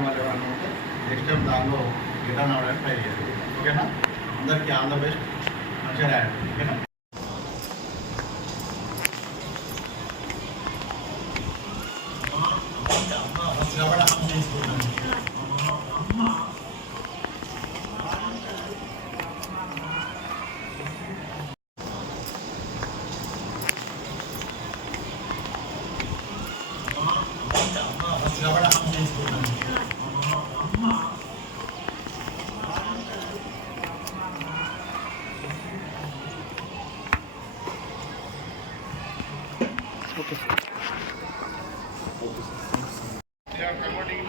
రాయడం వల్ల అనుకుంటే నెక్స్ట్ టైం దానిలో రిటర్న్ అవ్వడానికి ట్రై చేయండి ఓకేనా అందరికీ ఆల్ ద బెస్ట్ మంచిగా రాయండి ఓకేనా Gracias. ఓకే. Converting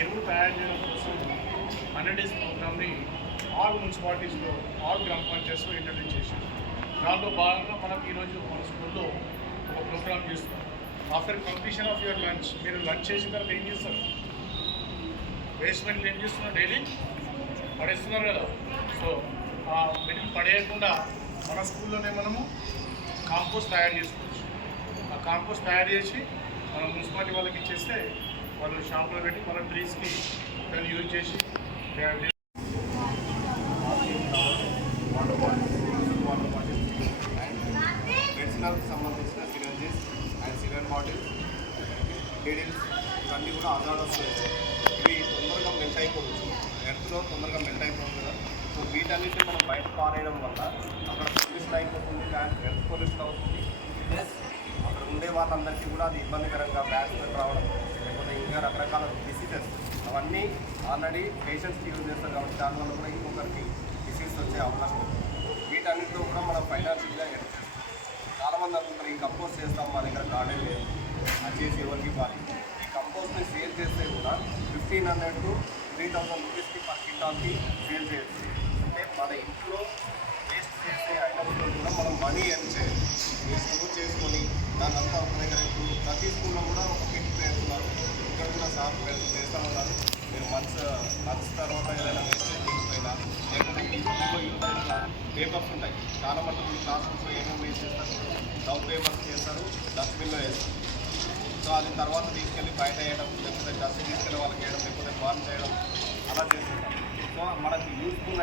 ఎరువు తయారు చేయడం కోసం హండ్రెడ్ డేస్ ప్రోగ్రామ్ని ఆల్ మున్సిపాలిటీస్లో ఆల్ గ్రామ పంచాయత్స్లో ఇంట్రడ్యూస్ చేశారు. దాంట్లో భాగంగా మనం ఈరోజు మన స్కూల్లో ఒక ప్రోగ్రామ్ చేస్తున్నాం after completion of your lunch మీరు లంచ్ చేసిన తర్వాత ఏం చేస్తారు? వేస్ట్మెంట్లు ఏం చేస్తున్నారు డైలీ పడేస్తున్నారు కదా. సో ఆ మెటీరియల్ పడేయకుండా మన స్కూల్లోనే మనము కాంపోస్ట్ తయారు చేసుకోవచ్చు. ఆ కాంపోస్ట్ తయారు చేసి మనం మున్సిపాలిటీ వాళ్ళకి ఇచ్చేస్తే వాళ్ళు షాప్లో పెట్టి మన ట్రీస్కి దాన్ని యూజ్ చేసి మెడిసినల్కి సంబంధించిన syringes and serum bottles needles ఇవన్నీ కూడా అజాడస్ ఇవి తొందరగా మెల్ట్ అయిపోవచ్చు. ఎర్త్లో తొందరగా మెల్ట్ అయిపోతుంది కదా. సో వీటన్నిటిని మనం బయట పారేయడం వల్ల అక్కడ పొల్యూషన్ అయిపోతుంది అండ్ ఎర్త్ పొల్యూషన్ అవుతుంది ప్లస్ అక్కడ ఉండే వాళ్ళందరికీ కూడా అది ఇబ్బందికరంగా బ్యాక్ స్మెల్ రావడం లేకపోతే ఇంకా రకరకాల డిసీజెస్ అవన్నీ ఆల్రెడీ పేషెంట్స్కి యూజ్ చేస్తారు కాబట్టి దానివల్ల కూడా ఇంకొకరికి డిసీజ్ వచ్చే అవకాశం వీటన్నిటితో కూడా మనం ఫైనాన్షియల్గా హెల్ప్ చేస్తాం. చాలామంది అనుకుంటారు ఈ కంపోస్ట్ చేస్తాం మా దగ్గర గార్డెన్ లేదు. అది చేసి ఎవరికి ఇవ్వాలి? ఈ కంపోస్ట్ని సేల్ చేస్తే కూడా fifteen hundred to three thousand రూపీస్కి పర్ కింటాల్కి సేల్ చేయొచ్చు. మన ఇంట్లో వేస్ట్ చేసే ఐటమ్స్లో కూడా మనం మనీ ఎర్న్ చేయాలి. మీరు స్టోర్ చేసుకొని దాని అంతా ఒక దగ్గర ఇప్పుడు ప్రతి స్కూల్లో కూడా ఒక కిట్ పెడుతున్నారు. ఇక్కడ కూడా సార్ చేస్తూ ఉన్నారు. మీరు మంత్స్ మంత్స్ తర్వాత ఏదైనా వేస్టేజ్ తీసుకుపోయినా లేకపోతే మీ స్కూల్లో పేపర్స్ ఉంటాయి. చాలా మటుకు మీ క్లాస్ రూమ్స్లో ఏమేమి వేస్ట్ చేస్తారు? డౌన్ పేపర్స్ చేస్తారు డస్ట్బిన్లో వేస్తారు. సో అది తర్వాత తీసుకెళ్ళి బయట వేయడం లేకపోతే డస్ట్ తీసుకెళ్ళి వాళ్ళకి వేయడం లేకపోతే బాన్ చేయడం అలా చేస్తుంటారు.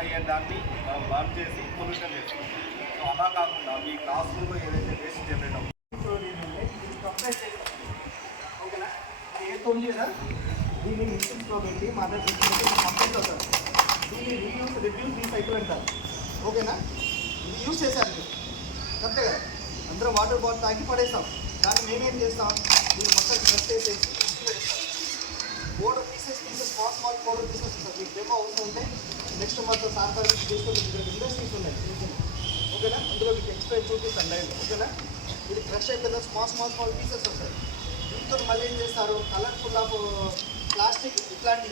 యూస్ఫుల్ అయ్యే దాన్ని మనం బర్న్ చేసి పొల్యూషన్ చేస్తాం సో అలా కాకుండా మీ క్లాస్ రూమ్లో ఏదైతే వేస్ట్ జనరేట్ ఓకేనా? ఏ దీన్ని మిషన్స్లో పెట్టి మా దగ్గర కంప్లీట్ అవుతారు దీన్ని రీయూస్ రివ్యూస్ రీసైకిల్ అంటారు. ఓకేనా? ఇది యూస్ చేశారు మీరు. కదా? అందరం వాటర్ బాటిల్ తాగి పడేస్తాం. దాన్ని మేమేం చేస్తాం? దీన్ని మొత్తం డ్రెస్ చేసేసి powder pieces pieces small small powder pieces ఉంటుంది మీకు డెమో అవసరం ఉంటే నెక్స్ట్ మంత్ సార్ పర్మిషన్ తీసుకొని ఇండస్ట్రీస్ ఉన్నాయి. ఓకేనా? అందులో మీకు ఎక్స్ప్లెయిన్ చూపిస్తాను లైన్ ఓకేనా? ఇది ఫ్రెష్ అయిపోయిన స్మాల్ స్మాల్ స్మాల్ పీసెస్ వస్తాయి దీంతో మళ్ళీ ఏం చేస్తారు? కలర్ఫుల్ ఆఫ్ ప్లాస్టిక్ ఇట్లాంటి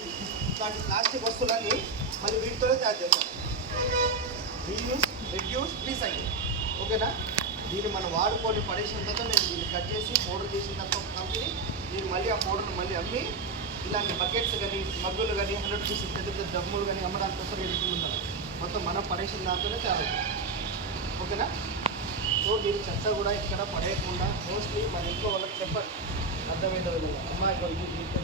ఇట్లాంటి ప్లాస్టిక్ వస్తువులన్నీ మళ్ళీ వీటితోనే తయారు చేస్తారు. రీయూస్ రెడ్యూస్ రీసైకిల్ ఓకేనా? దీన్ని మనం వాడుకొని పడేసిన తర్వాత నేను దీన్ని కట్ చేసి పౌడర్ చేసిన తర్వాత కంపెనీ దీన్ని మళ్ళీ ఆ పౌడర్ని మళ్ళీ అమ్మి ఇలాంటి బకెట్స్ కానీ మగ్గులు కానీ హండ్రెడ్ రూపీస్ పెద్ద పెద్ద డబ్బులు కానీ అమ్మడానికి వస్తారు ఎదుగుతున్నారు మొత్తం మనం పడేసిన దాంతోనే చాలా. ఓకేనా? సో మీరు చెత్త కూడా ఇక్కడ పడేయకుండా మోస్ట్లీ మన ఇంట్లో వాళ్ళకి చెప్పండి. అర్థమైన విధంగా అమ్మా ఇక్కడ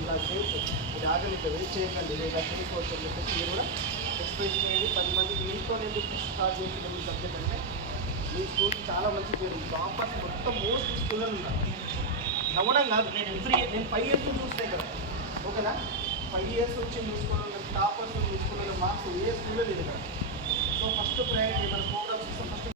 ఇలా చేయొచ్చు మీరు ఆగలి ఇక్కడ వెయిట్ చేయకండి. లేదా ఇలా చేయకపోవచ్చు అని చెప్పేసి మీరు కూడా ఎక్స్ప్లెయిన్ చేయండి. పది మంది మీ ఇంట్లో నేను స్టార్ట్ చేసిన మీ సబ్జెక్ట్ అంటే మీ స్కూల్ చాలా మంచి పేరు. టాపర్స్ మొత్తం మోస్ట్ స్కూల్లో ఉన్నారు. నవ్వడం కాదు. నేను ఎవ్రీ నేను ఫైవ్ ఇయర్స్ చూస్తే ఓకేనా ఫైవ్ ఇయర్స్ వచ్చి చూసుకోవడం టాపర్స్ చూసుకోవడం మార్క్స్ ఏ స్కూల్లో లేదు కదా. సో ఫస్ట్ ప్రయారిటీ మన ప్రోగ్రామ్